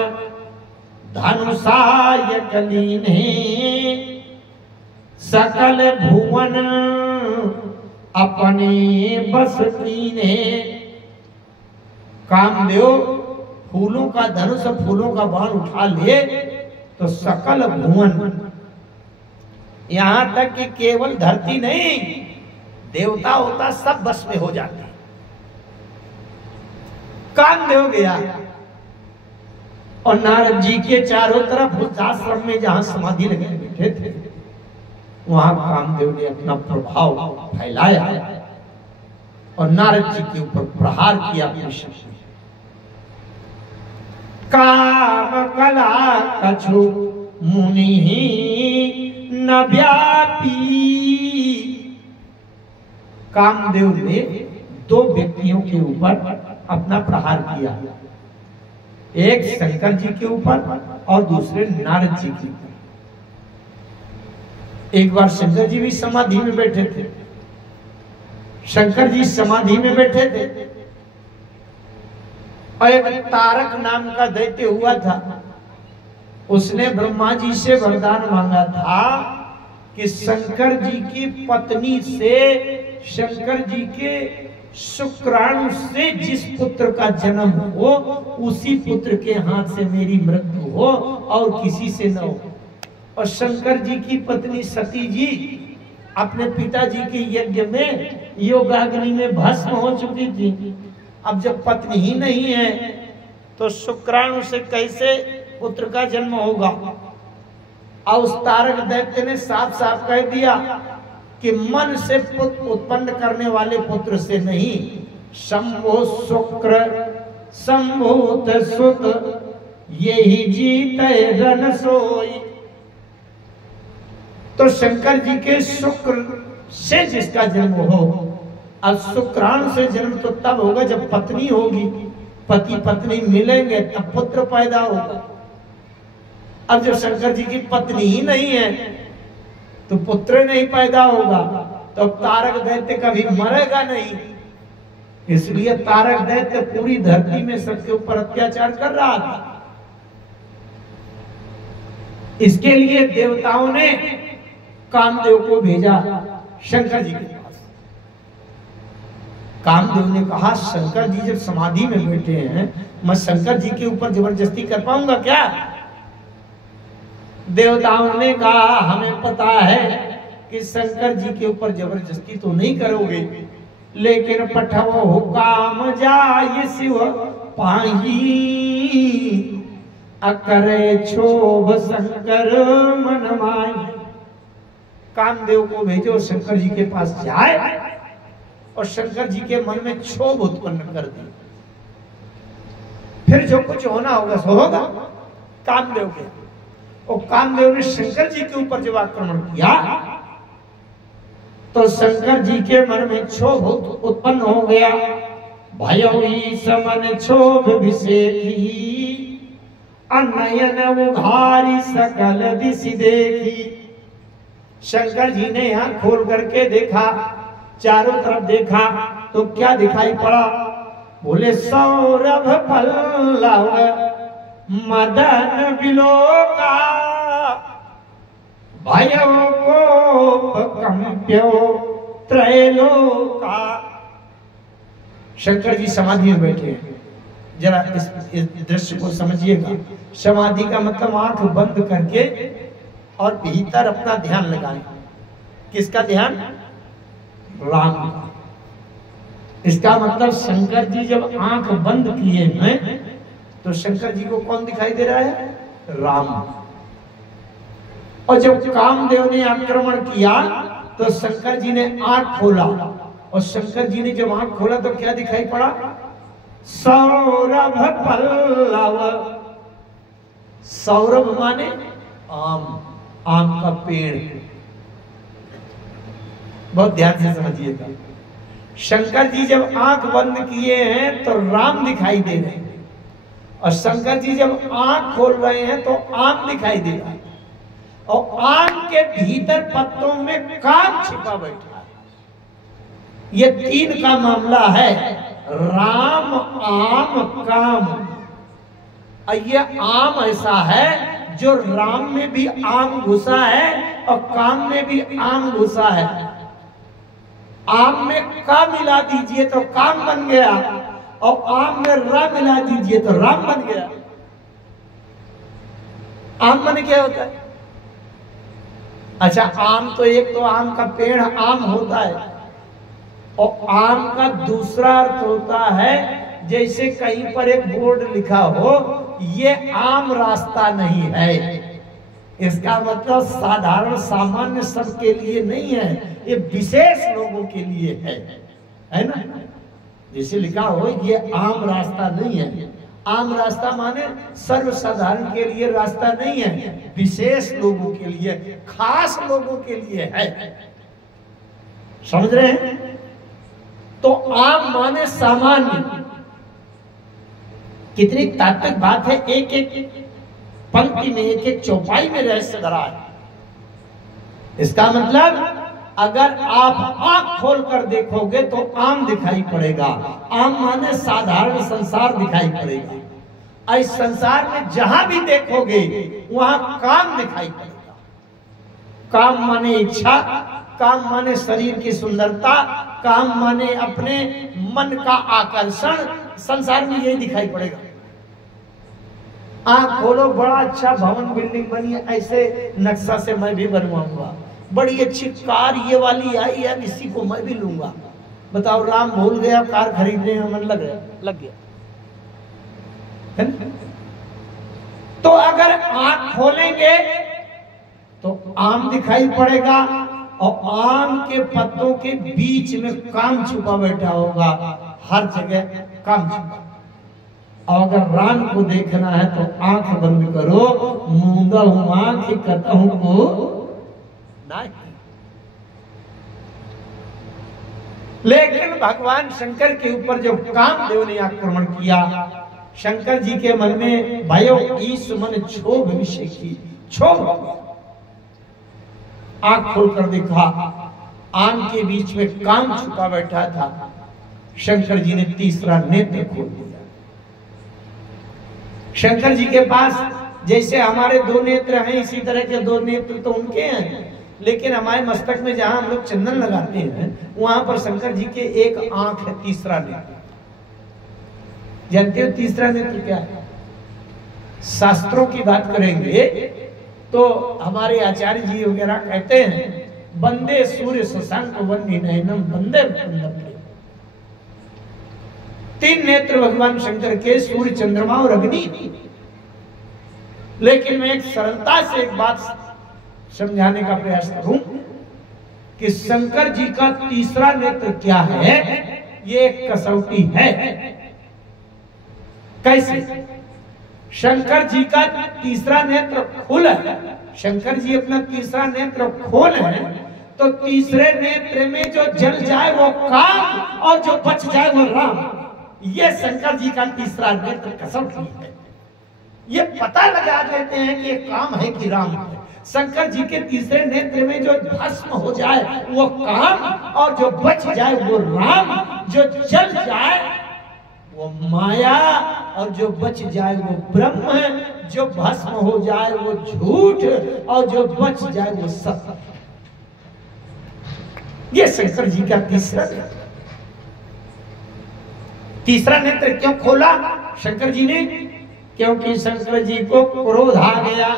धनुषाय कलीने सकल भुवन अपने बस कीने। कामदेव फूलों का धनुष, फूलों का बाण उठा ले तो सकल भुवन, यहां तक कि केवल धरती नहीं, देवता होता सब बस में हो जाते। कामदेव गया और नारद जी के चारों तरफ उस आश्रम में जहां समाधि लगे बैठे थे, वहां कामदेव ने अपना प्रभाव फैलाया और नारद जी के ऊपर प्रहार किया अपनी शक्ति। काम कला कछु मुनि न व्यापी। कामदेव ने दो व्यक्तियों के ऊपर अपना प्रहार किया, एक शंकर जी के ऊपर और दूसरे नारद जी के ऊपर। एक बार शंकर जी भी समाधि में बैठे थे, शंकर जी समाधि में बैठे थे और एक तारक नाम का दैत्य हुआ था, उसने ब्रह्मा जी से वरदान मांगा था कि शंकर जी की पत्नी से, शंकर जी के शुक्राणु से जिस पुत्र का जन्म हो उसी पुत्र के हाथ से मेरी मृत्यु हो और किसी से न हो। और शंकर जी की पत्नी सती जी अपने पिताजी के यज्ञ में योगाग्नि में भस्म हो चुकी थी। अब जब पत्नी ही नहीं है तो शुक्राणु से कैसे पुत्र का जन्म होगा। और उस तारक दैत्य ने साफ साफ कह दिया कि मन से पुत्र उत्पन्न करने वाले पुत्र से नहीं, शंभो शुक्र संभूत सुत यही जीते रन सोई। तो शंकर जी के शुक्र से जिसका जन्म हो, और शुक्राणु से जन्म तो तब होगा जब पत्नी होगी, पति पत्नी मिलेंगे तब पुत्र पैदा होगा। अब जब शंकर जी की पत्नी ही नहीं है तो पुत्र नहीं पैदा होगा, तो तारक दैत्य कभी मरेगा नहीं। इसलिए तारक दैत्य पूरी धरती में सबके ऊपर अत्याचार कर रहा था। इसके लिए देवताओं ने कामदेव को भेजा शंकर जी के पास। कामदेव ने कहा शंकर जी जब समाधि में बैठे हैं, मैं शंकर जी के ऊपर जबरदस्ती कर पाऊंगा क्या? देवताओं ने कहा हमें पता है कि शंकर जी के ऊपर जबरदस्ती तो नहीं करोगे, लेकिन पठवो काम जाय शिव पाही, अकरे क्षोभ शंकर मन माही। कामदेव को भेजो, शंकर जी के पास जाए और शंकर जी के मन में क्षोभ उत्पन्न कर दी। फिर जो कुछ होना होगा सो होगा कामदेव के। और कामदेव ने शंकर जी के ऊपर जब आक्रमण किया तो शंकर जी के मन में क्षोभ उत्पन्न हो गया। भयोई समन क्षोभ विषेखी, अनयन उघारी सकल दिशि देखी। शंकर जी ने यहाँ खोल करके देखा, चारों तरफ देखा तो क्या दिखाई पड़ा? बोले सौरभ पल्लव मदन विलोका, भयो कोप कंप्यो त्रैलोका। शंकर जी समाधि में बैठे हैं। जरा इस दृश्य को समझिएगा। समाधि का मतलब आंख बंद करके और भीतर अपना ध्यान लगाएं। किसका ध्यान? राम का। इसका मतलब शंकर जी जब आंख बंद किए हैं तो शंकर जी को कौन दिखाई दे रहा है? राम। और जब कामदेव ने आक्रमण किया तो शंकर जी ने आंख खोला, और शंकर जी ने जब आंख खोला तो क्या दिखाई पड़ा? सौरभ पल्लव। सौरभ माने आम, आम का पेड़। बहुत ध्यान से समझिएगा। शंकर जी जब आंख बंद किए हैं तो राम दिखाई दे रहे हैं, और शंकर जी जब आंख खोल रहे हैं तो आम दिखाई दे रहा है, और आम के भीतर पत्तों में काम छिपा बैठा है। ये तीन का मामला है, राम आम काम। ये आम ऐसा है जो राम में भी आम घुसा है और काम में भी आम घुसा है। आम में का मिला दीजिए तो काम बन गया, और आम में रा मिला दीजिए तो राम बन गया। आम मन क्या होता है? अच्छा, आम तो एक तो आम का पेड़ आम होता है, और आम का दूसरा अर्थ होता है जैसे कहीं पर एक बोर्ड लिखा हो ये आम रास्ता नहीं है। इसका मतलब साधारण सामान्य सबके लिए नहीं है, ये विशेष लोगों के लिए है ना? जैसे लिखा हो ये आम रास्ता नहीं है। आम रास्ता माने सर्वसाधारण के लिए रास्ता नहीं है, विशेष लोगों के लिए, खास लोगों के लिए है। समझ रहे हैं? तो आम माने सामान्य। कितनी तात्विक बात है। एक एक पंक्ति में, एक एक चौपाई में रहस्य धरा है। इसका मतलब अगर आप आंख खोल कर देखोगे तो आम दिखाई पड़ेगा। आम माने साधारण संसार दिखाई पड़ेगा। इस संसार में जहां भी देखोगे वहां काम दिखाई पड़ेगा। काम माने इच्छा, काम माने शरीर की सुंदरता, काम माने अपने मन का आकर्षण। संसार में यही दिखाई पड़ेगा। आंख खोलो, बड़ा अच्छा भवन बिल्डिंग बनी है, ऐसे नक्शा से मैं भी बनवाऊंगा। बड़ी अच्छी कार ये वाली आई है, इसी को मैं भी लूंगा। बताओ, राम भूल गया, कार खरीदने में मन लग गया है ना? तो अगर आंख खोलेंगे तो आम दिखाई पड़ेगा, और आम के पत्तों के बीच में काम छुपा बैठा होगा। हर जगह काम छुपा। और अगर राम को देखना है तो आंख बंद करो, मूंदा हूं आंख कतहूं को नहीं। लेकिन भगवान शंकर के ऊपर जब कामदेव ने आक्रमण किया शंकर जी के मन में भयो ईश मन क्षोभ विषय की क्षोभ हो गया। आंख खोलकर देखा, आम के बीच में काम छुपा बैठा था। शंकर जी ने तीसरा नेत्र खोल दिया। शंकर जी के पास जैसे हमारे दो नेत्र हैं, इसी तरह के दो नेत्र तो उनके हैं, लेकिन हमारे मस्तक में जहां हम लोग चंदन लगाते हैं वहां पर शंकर जी के एक आंख है, तीसरा नेत्र। जानते हो तीसरा नेत्र क्या है? शास्त्रों की बात करेंगे तो हमारे आचार्य जी वगैरह कहते हैं, वंदे सूर्य शशांक वन्य नयनम वंदे मुकुंदम। तीन नेत्र भगवान शंकर के, सूर्य, चंद्रमा और अग्नि। लेकिन मैं एक सरलता से एक बात समझाने का प्रयास करूं कि शंकर जी का तीसरा नेत्र क्या है। ये एक कसौटी है। कैसे? शंकर जी का तीसरा नेत्र खुला है, शंकर जी अपना तीसरा नेत्र खोल है, तो तीसरे नेत्र में जो जल जाए वो काम और जो बच जाए वो राम। ये शंकर जी का तीसरा नेत्र कसौटी है। ये पता लगा देते हैं कि ये काम है कि राम है। शंकर जी के तीसरे नेत्र में जो भस्म हो जाए वो काम और जो बच जाए वो राम, जो जल जाए वो माया और जो बच जाए वो ब्रह्म, जो भस्म हो जाए वो झूठ और जो बच जाए वो सत्य। ये शंकर जी का तीसरा नेत्र। तीसरा नेत्र क्यों खोला शंकर जी ने? क्योंकि शंकर जी को क्रोध आ गया।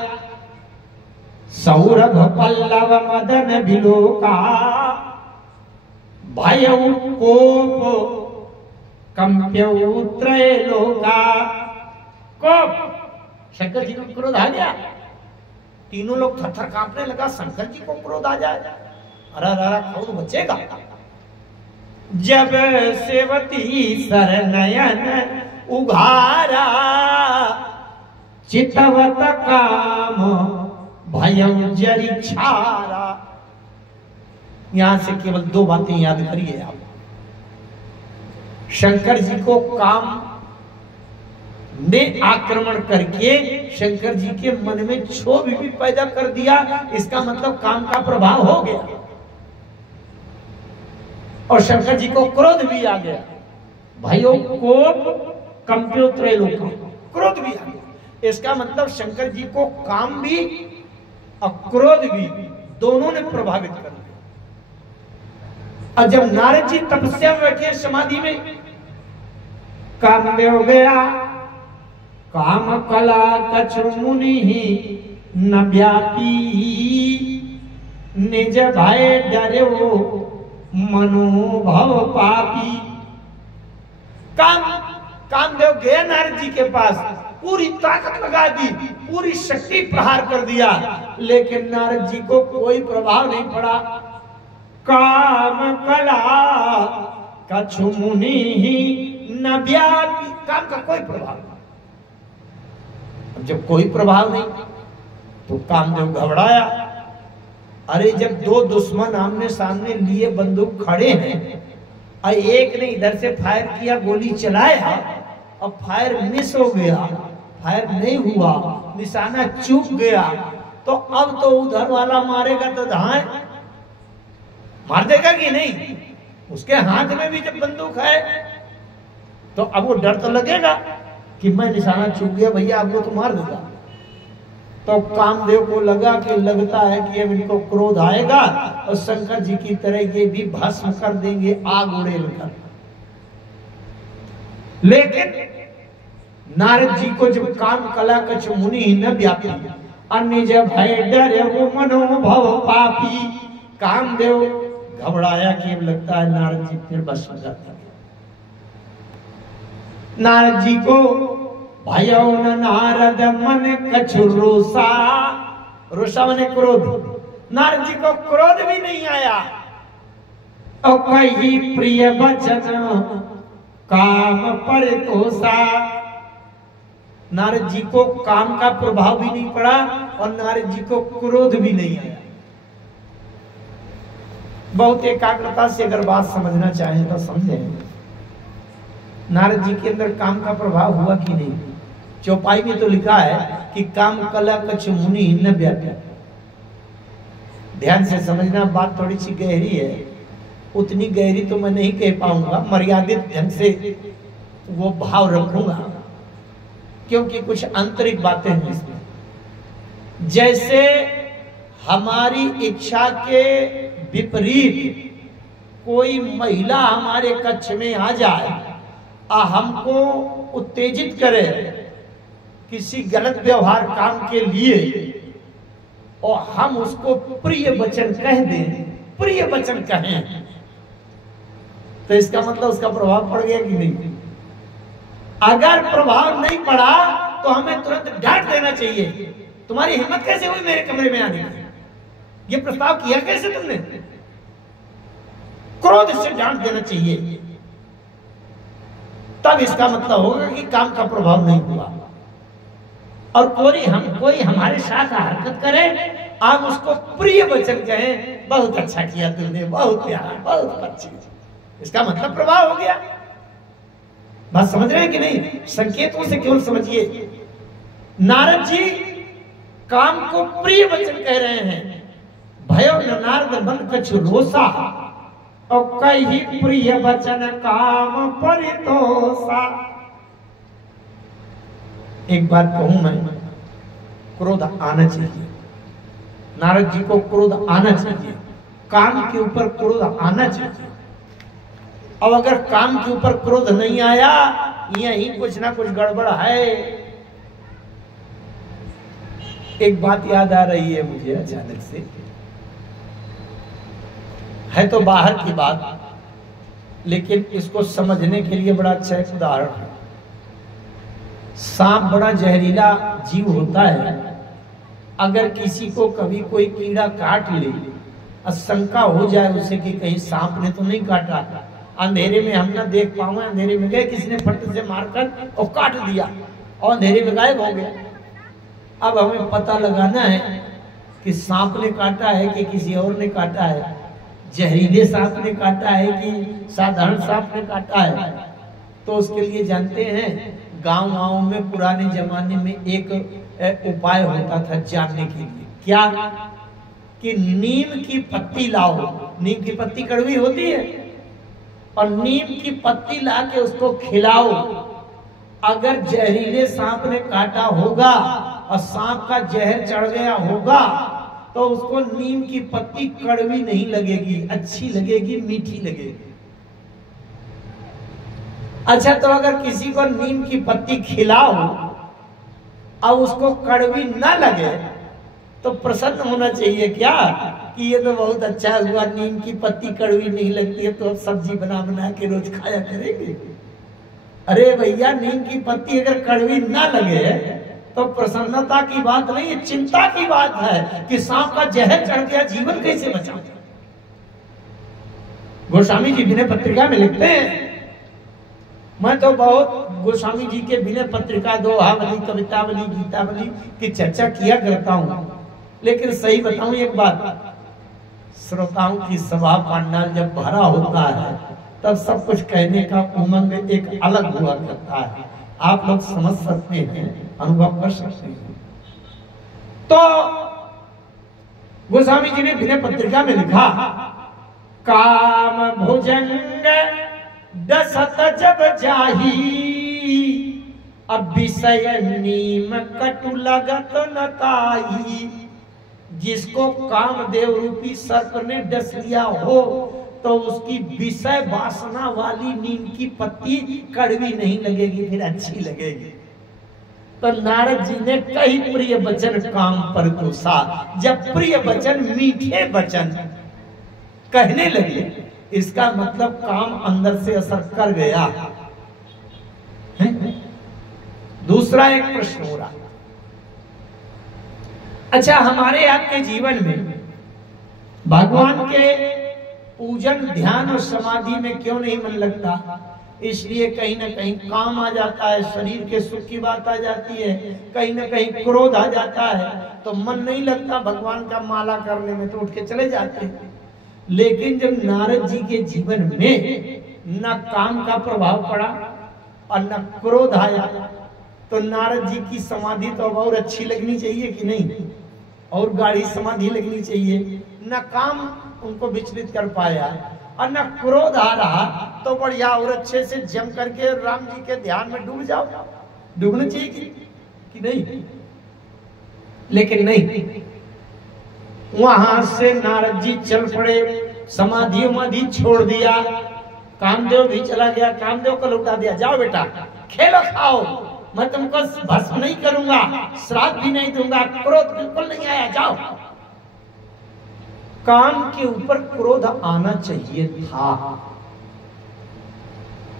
सौरभ पल्लव मदन बिलोका भयउ कोप कंप्यउ त्रैलोका। कोप, शंकर जी को क्रोध आ गया। तीनों लोग थर-थर कांपने लगा। शंकर जी को क्रोध आ जाए, अरे कौन बचेगा? जब सेवती सरनयन उघारा चितवत काम भयउ जरि छारा। यहां से केवल दो बातें याद करिए आप। शंकर जी को काम ने आक्रमण करके शंकर जी के मन में क्षोभ भी पैदा कर दिया। इसका मतलब काम का प्रभाव हो गया और शंकर जी को क्रोध भी आ गया। भाइयों, कोप कंप्यो त्रैलोका, क्रोध भी आ गया। इसका मतलब शंकर जी को काम भी और क्रोध भी दोनों ने प्रभावित कर दिया। और जब नारद जी तपस्या में बैठे समाधि में, काम हो गया काम कला कछु मुनि न व्यापी निज भय डरे मनोभव पापी। कामदेव गए नारद जी के पास, पूरी ताकत लगा दी, पूरी शक्ति प्रहार कर दिया, लेकिन नारद जी को कोई प्रभाव नहीं पड़ा। काम कला कछु मुनि न व्यापी, काम का कोई प्रभाव नहीं। जब कोई प्रभाव नहीं तो कामदेव घबराया। अरे जब दो दुश्मन आमने सामने लिए बंदूक खड़े हैं और एक ने इधर से फायर किया, गोली चलाया और फायर मिस हो गया, फायर नहीं हुआ, निशाना चूक गया, तो अब तो उधर वाला मारेगा तो धाए मार देगा कि नहीं? उसके हाथ में भी जब बंदूक है तो अब वो डर तो लगेगा कि मैं निशाना चूक गया, भैया आपको तो मार देगा। तो कामदेव को लगा कि लगता है कि अब इनको क्रोध आएगा और शंकर जी की तरह ये भी भस्म कर देंगे आग उड़ेल कर। लेकिन नारद जी को जब काम कला कछ मुनि न व्यापी अन्य जब भय डर वो मनोभव पापी, कामदेव घबराया कि अब लगता है नारद जी फिर बस हो जाता है। नारद जी को भयो न नारद मन कछु रोसा, रोसा मने क्रोध। नारद जी को क्रोध भी नहीं आया और कही प्रिय वचन काम पर तोसा। नारद जी को काम का प्रभाव भी नहीं पड़ा और नारद जी को क्रोध भी नहीं आया। बहुत एकाग्रता से अगर बात समझना चाहें तो समझें। नारद जी के अंदर काम का प्रभाव हुआ कि नहीं? चौपाई में तो लिखा है कि काम कला कछ मुनि न व्याप्या। ध्यान से समझना, बात थोड़ी सी गहरी है, उतनी गहरी तो मैं नहीं कह पाऊंगा, मर्यादित ढंग से वो भाव रखूंगा, क्योंकि कुछ आंतरिक बातें हैं इसमें। जैसे हमारी इच्छा के विपरीत कोई महिला हमारे कक्ष में आ जाए और हमको उत्तेजित करे किसी गलत व्यवहार काम के लिए, और हम उसको प्रिय वचन कह दें, प्रिय वचन कहें, तो इसका मतलब उसका प्रभाव पड़ गया कि नहीं? अगर प्रभाव नहीं पड़ा तो हमें तुरंत डांट देना चाहिए। तुम्हारी हिम्मत कैसे हुई मेरे कमरे में आने की? ये प्रस्ताव किया कैसे तुमने? क्रोध से डांट देना चाहिए। तब इसका मतलब होगा कि काम का प्रभाव नहीं हुआ। और कोई हमारे साथ हरकत करे, आप उसको प्रिय वचन कहें, बहुत अच्छा किया तुमने, बहुत प्यारा, बहुत अच्छी, इसका मतलब प्रभाव हो गया। बात समझ रहे हैं कि नहीं? संकेतों से केवल समझिए। नारद जी काम को प्रिय वचन कह रहे हैं। भयो नारद मन कछ रोसा और कही प्रिय वचन काम परितोषा। एक बात कहूं मैं, क्रोध आना चाहिए। नारद जी को क्रोध आना चाहिए, काम के ऊपर क्रोध आना चाहिए। अब अगर काम के ऊपर क्रोध नहीं आया, यही कुछ ना कुछ गड़बड़ है। एक बात याद आ रही है मुझे अचानक से, है तो बाहर की बात, लेकिन इसको समझने के लिए बड़ा अच्छा एक उदाहरण है। सांप बड़ा जहरीला जीव होता है। अगर किसी को कभी कोई कीड़ा काट ले, शंका हो जाए उसे कि कहीं सांप ने तो नहीं काटा, अंधेरे में हम ना देख पाए, अंधेरे में गए, किसी ने फट से मारकर और काट दिया और अंधेरे में गायब हो गया। अब हमें पता लगाना है कि सांप ने काटा है कि किसी और ने काटा है, जहरीले सांप ने काटा है कि साधारण सांप ने काटा है। तो उसके लिए जानते हैं, गांव में पुराने जमाने में एक उपाय होता था जानने के लिए। क्या? कि नीम की पत्ती लाओ। नीम की पत्ती कड़वी होती है, और नीम की पत्ती लाके उसको खिलाओ। अगर जहरीले सांप ने काटा होगा और सांप का जहर चढ़ गया होगा, तो उसको नीम की पत्ती कड़वी नहीं लगेगी, अच्छी लगेगी, मीठी लगेगी। अच्छा, तो अगर किसी को नीम की पत्ती खिलाओ और उसको कड़वी ना लगे, तो प्रसन्न होना चाहिए क्या कि ये तो बहुत अच्छा हुआ, नीम की पत्ती कड़वी नहीं लगती है, तो अब सब्जी बना बना के रोज खाया करेंगे। अरे भैया, नीम की पत्ती अगर कड़वी ना लगे तो प्रसन्नता की बात नहीं है, चिंता की बात है कि सांप का जहर चढ़ गया, जीवन कैसे बचाओ। गोस्वामी जी विनय पत्रिका में लिखते हैं, मैं तो बहुत गोस्वामी जी के विनय पत्रिका, दोहावली, कवितावली, गीतावली की चर्चा किया करता हूं, लेकिन सही बताऊं एक बात, श्रोताओं की सभा पंडाल जब भरा होता है तब सब कुछ कहने का उमंग एक अलग हुआ करता है। आप लोग समझ सकते हैं, अनुभव कर सकते हैं। तो गोस्वामी जी ने विनय पत्रिका में लिखा, काम भुजंग दसत जब जाही, अब विषय नीम कटु लगत न ताही। जिसको कामदेव रूपी सर्प ने डस लिया हो, तो उसकी विषय वासना वाली नीम की पत्ती कड़वी नहीं लगेगी, फिर अच्छी लगेगी। तो नारद जी ने कई प्रिय वचन काम परितोषा। जब प्रिय वचन, मीठे वचन कहने लगे, इसका मतलब काम अंदर से असर कर गया है? दूसरा एक प्रश्न हो रहा, अच्छा, हमारे आपके जीवन में भगवान के पूजन, ध्यान और समाधि में क्यों नहीं मन लगता? इसलिए कहीं ना कहीं काम आ जाता है, शरीर के सुख की बात आ जाती है, कहीं ना कहीं क्रोध आ जाता है, तो मन नहीं लगता भगवान का माला करने में, तो उठ के चले जाते हैं। लेकिन जब नारद जी के जीवन में न काम का प्रभाव पड़ा और न क्रोध आया, तो नारद जी की समाधि तो अब और अच्छी लगनी चाहिए कि नहीं, और गाढ़ी समाधि लगनी चाहिए। न काम उनको विचलित कर पाया और न क्रोध आ रहा, तो बढ़िया और अच्छे से जम करके राम जी के ध्यान में डूब जाओ। डूबना चाहिए कि नहीं? लेकिन नहीं, वहां से नारद जी चल पड़े, समाधि उमाधि छोड़ दिया, कामदेव भी चला गया, कामदेव को लौटा दिया, जाओ बेटा खेलो खाओ, मैं तुमको भस्म नहीं करूंगा, श्राप भी नहीं दूंगा, क्रोध बिल्कुल नहीं आया, जाओ। काम के ऊपर क्रोध आना चाहिए था।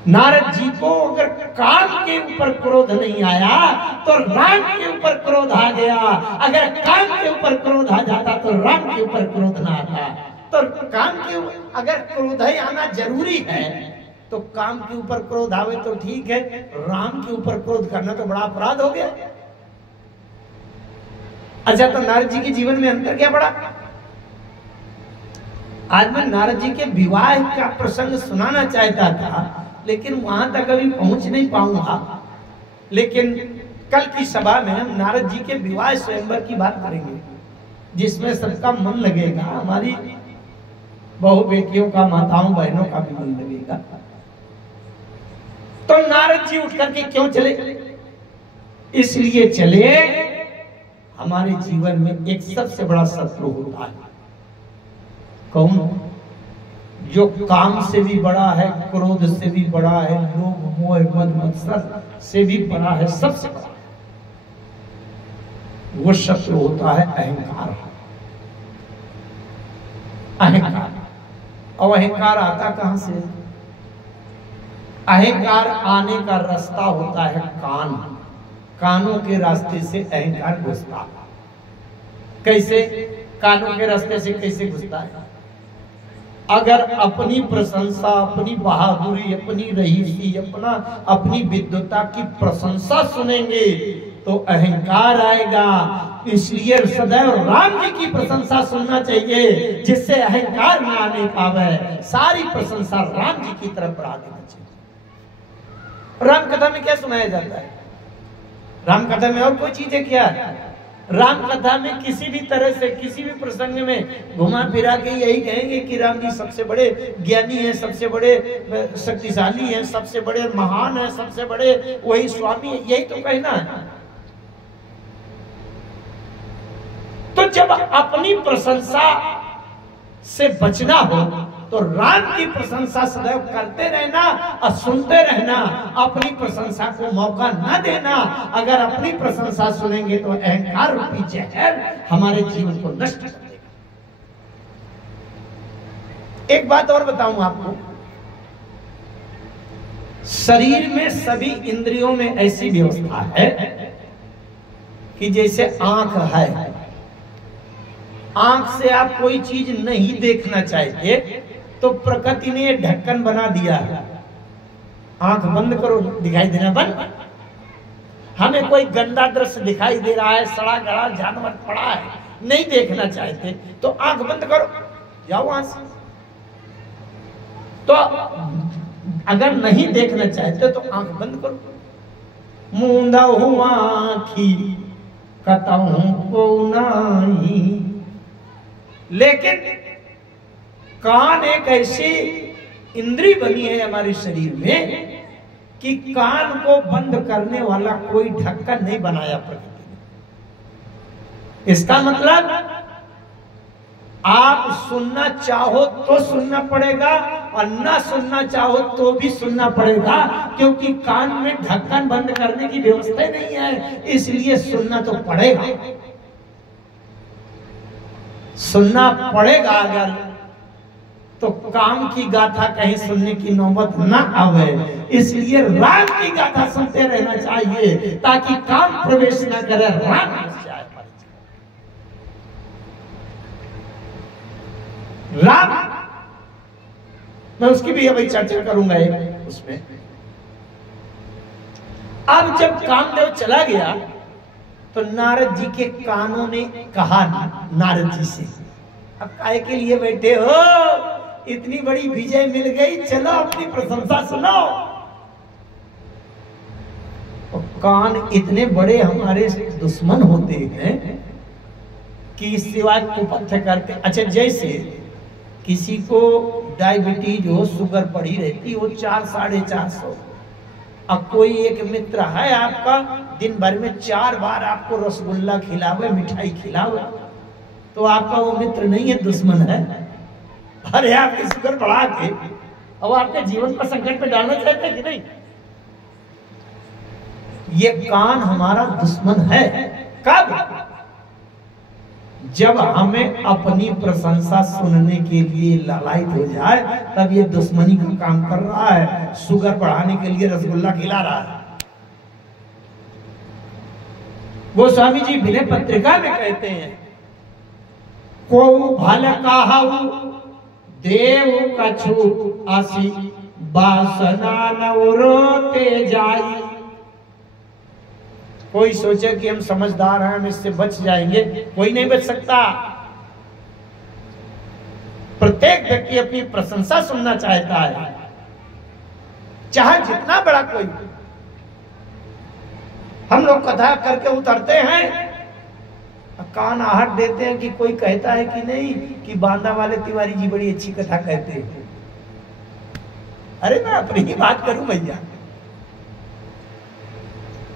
नारद जी को अगर काम के ऊपर क्रोध नहीं आया तो राम के ऊपर क्रोध आ गया, अगर काम के ऊपर क्रोध आ जाता तो राम के ऊपर क्रोध ना आता। तो काम के अगर क्रोध ही आना जरूरी है तो काम के ऊपर क्रोध आवे तो ठीक है, राम के ऊपर क्रोध करना तो बड़ा अपराध हो गया। अच्छा, तो नारद जी के जीवन में अंतर क्या पड़ा? आज मैं नारद जी के विवाह का प्रसंग सुनाना चाहता था, लेकिन वहां तक अभी पहुंच नहीं पाऊंगा। लेकिन कल की सभा में हम नारद जी के विवाह स्वयंवर की बात करेंगे, जिसमें सबका मन लगेगा, हमारी बहु बेटियों का, माताओं बहनों का भी मन लगेगा। तो नारद जी उठ करके क्यों चले? इसलिए चले, हमारे जीवन में एक सबसे बड़ा शत्रु होता है। कौन? जो काम से भी बड़ा है, क्रोध से भी बड़ा है, लोभ मोह मद मत्सर से भी बड़ा है, सबसे बड़ा वो शत्रु होता है अहंकार। अहंकार, और अहंकार आता कहां से? अहंकार आने का रास्ता होता है कान। कानों के रास्ते से अहंकार घुसता है। कैसे? कानों के रास्ते से कैसे घुसता है? अगर अपनी प्रशंसा, अपनी बहादुरी, अपनी रईसी, अपनी विद्वता की प्रशंसा सुनेंगे तो अहंकार आएगा। इसलिए सदैव राम जी की प्रशंसा सुनना चाहिए, जिससे अहंकार न आने पावे। सारी प्रशंसा राम जी की तरफ बढ़ा देना चाहिए। राम कथा में क्या सुनाया जाता है? राम कथा में और कोई चीजें क्या है? राम कथा में किसी भी तरह से, किसी भी प्रसंग में घुमा फिरा के यही कहेंगे कि राम जी सबसे बड़े ज्ञानी हैं, सबसे बड़े शक्तिशाली हैं, सबसे बड़े महान हैं, सबसे बड़े वही स्वामी है, यही तो कहना है। तो जब अपनी प्रशंसा से बचना हो तो राम की प्रशंसा सदैव करते रहना और सुनते रहना, अपनी प्रशंसा को मौका न देना। अगर अपनी प्रशंसा सुनेंगे तो अहंकार रूपी जहर हमारे जीवन को नष्ट कर देगा। एक बात और बताऊं आपको, शरीर में सभी इंद्रियों में ऐसी व्यवस्था है कि जैसे आंख है, आंख से आप कोई चीज नहीं देखना चाहते तो प्रकृति ने ढक्कन बना दिया है, आंख बंद करो, दिखाई देना बंद। हमें कोई गंदा दृश्य दिखाई दे रहा है, सड़ा गड़ा जानवर पड़ा है, नहीं देखना चाहते तो आंख बंद करो, जाओ वहां से। तो अगर नहीं देखना चाहते तो आंख बंद करो। मूंदा हुआ आँखी कतहूं को नाही, लेकिन कान एक ऐसी इंद्री बनी है हमारे शरीर में कि कान को बंद करने वाला कोई ढक्कन नहीं बनाया प्रकृति ने। इसका मतलब आप सुनना चाहो तो सुनना पड़ेगा और ना सुनना चाहो तो भी सुनना पड़ेगा, क्योंकि कान में ढक्कन बंद करने की व्यवस्था नहीं है, इसलिए सुनना तो पड़ेगा। सुनना पड़ेगा अगर तो काम की गाथा कहीं सुनने की नौबत ना आवे। इसलिए राम की गाथा सुनते रहना चाहिए ताकि काम प्रवेश न करे, राम घुस जाए। राम, मैं उसकी भी अभी चर्चा करूंगा एक उसमें। अब जब कामदेव चला गया तो नारद जी के कानों ने कहा नारद जी से, अब काहे के लिए बैठे हो, इतनी बड़ी विजय मिल गई, चलो अपनी प्रशंसा सुनाओ। कान इतने बड़े हमारे दुश्मन होते हैं कि सिवाय कुपथ्य करते। अच्छा, जैसे किसी को डायबिटीज हो, शुगर बढ़ी रहती हो 400-450, अब कोई एक मित्र है आपका दिन भर में 4 बार आपको रसगुल्ला खिलावे, मिठाई खिलावे, तो आपका वो मित्र नहीं है, दुश्मन है। अरे आपकी शुगर बढ़ा के अब आपके जीवन पर संकट में डालना चाहते हैं कि नहीं? ये कान हमारा दुश्मन है। कब? जब हमें अपनी प्रशंसा सुनने के लिए लालायित हो जाए, तब ये दुश्मनी का काम कर रहा है, शुगर बढ़ाने के लिए रसगुल्ला खिला रहा है। गोस्वामी जी विनय पत्रिका में कहते हैं, को भल काहू देव कछु आसी बासना नवरोते जाई। कोई सोचे कि हम समझदार हैं, हम इससे बच जाएंगे, कोई नहीं बच सकता। प्रत्येक व्यक्ति अपनी प्रशंसा सुनना चाहता है, चाहे जितना बड़ा कोई। हम लोग कथा करके उतरते हैं, कान आहट देते हैं कि कोई कहता है कि नहीं कि बांदा वाले तिवारी जी बड़ी अच्छी कथा कहते हैं। अरे मैं अपनी ही बात करूं भैया,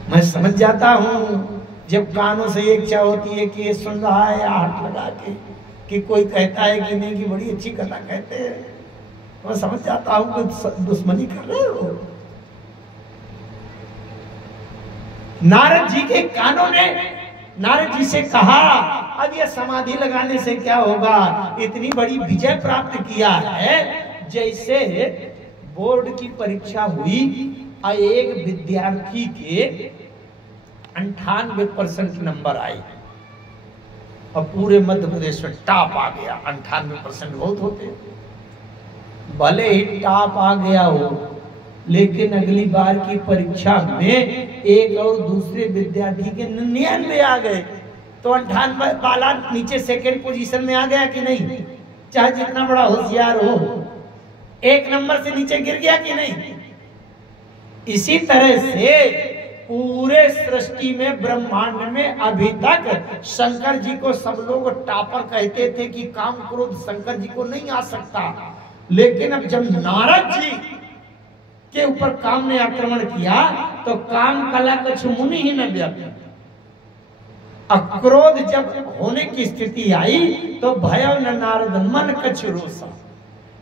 मैं समझ जाता हूं जब कानों से एक इच्छा होती है कि ये सुन रहा है आहट लगा के कि कोई कहता है कि नहीं कि बड़ी अच्छी कथा कहते हैं, मैं समझ जाता हूं कि दुश्मनी कर रहे हो। नारद जी के कानों ने नारद जी से कहा, अब ये समाधि लगाने से क्या होगा, इतनी बड़ी विजय प्राप्त किया है। जैसे बोर्ड की परीक्षा हुई और एक विद्यार्थी के 98% नंबर आए और पूरे मध्य प्रदेश में टॉप आ गया। 98% बहुत होते, भले ही टॉप आ गया हो, लेकिन अगली बार की परीक्षा में एक और दूसरे विद्यार्थी के 99 आ गए, तो 98 वाला नीचे सेकंड पोजीशन में आ गया कि नहीं? चाहे जितना बड़ा होशियार हो, एक नंबर से नीचे गिर गया कि नहीं? इसी तरह से पूरे सृष्टि में, ब्रह्मांड में अभी तक शंकर जी को सब लोग टॉपर कहते थे कि काम क्रोध शंकर जी को नहीं आ सकता। लेकिन अब जब नारद जी के ऊपर काम ने आक्रमण किया तो काम कला कछु मुनि ही न व्याप्त। अक्रोध जब होने की स्थिति आई तो भय न नारद मन कछु रोसा।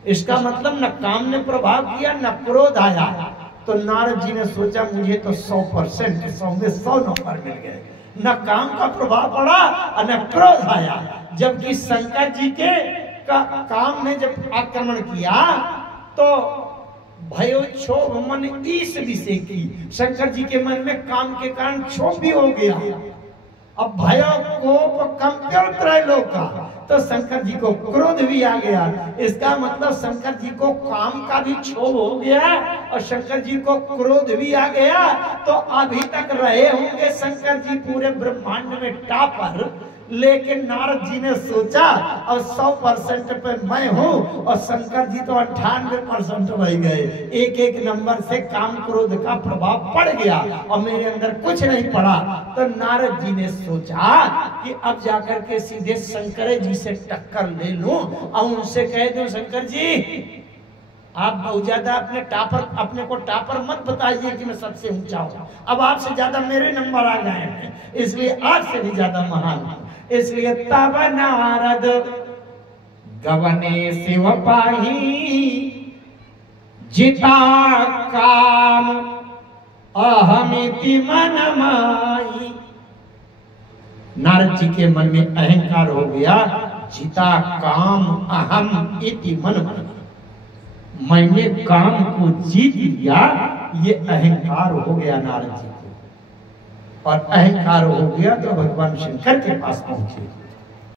इसका मतलब न काम ने प्रभाव किया न क्रोध आया। तो नारद जी ने सोचा मुझे तो 100%, 100 में 100 नंबर मिल गए, न काम का प्रभाव पड़ा और न क्रोध आया। जबकि शंकर जी के काम ने जब आक्रमण किया तो भयो क्षोभ मन ईश विषय की, शंकर जी के मन में काम के कारण क्षोभ भी हो गया। अब भयो कोप कंप्यो त्रैलोका, तो शंकर जी को क्रोध भी आ गया। इसका मतलब शंकर जी को काम का भी क्षोभ हो गया और शंकर जी को क्रोध भी आ गया। तो अभी तक रहे होंगे शंकर जी पूरे ब्रह्मांड में टॉपर, लेकिन नारद जी ने सोचा और 100% पे मैं हूँ और शंकर जी तो 98% रह गए। एक एक नंबर से काम क्रोध का प्रभाव पड़ गया और मेरे अंदर कुछ नहीं पड़ा। तो नारद जी ने सोचा कि अब जाकर के सीधे शंकर जी से टक्कर ले लूं और उनसे कह दूं, शंकर जी आप बहुत ज्यादा अपने को टॉपर मत बताइए कि मैं सबसे ऊंचा हूँ। अब आपसे ज्यादा मेरे नंबर आ गए हैं, इसलिए आपसे भी ज्यादा महान हूँ। इसलिए तब नारद गवने शिव पाही जिता काम अहमिति मन माई। नारद जी के मन में अहंकार हो गया, जिता काम अहम इति मन माई, मैंने काम को जीत लिया, ये अहंकार हो गया नारद जी को। और अहंकार हो गया तो भगवान शंकर के पास पहुंचे।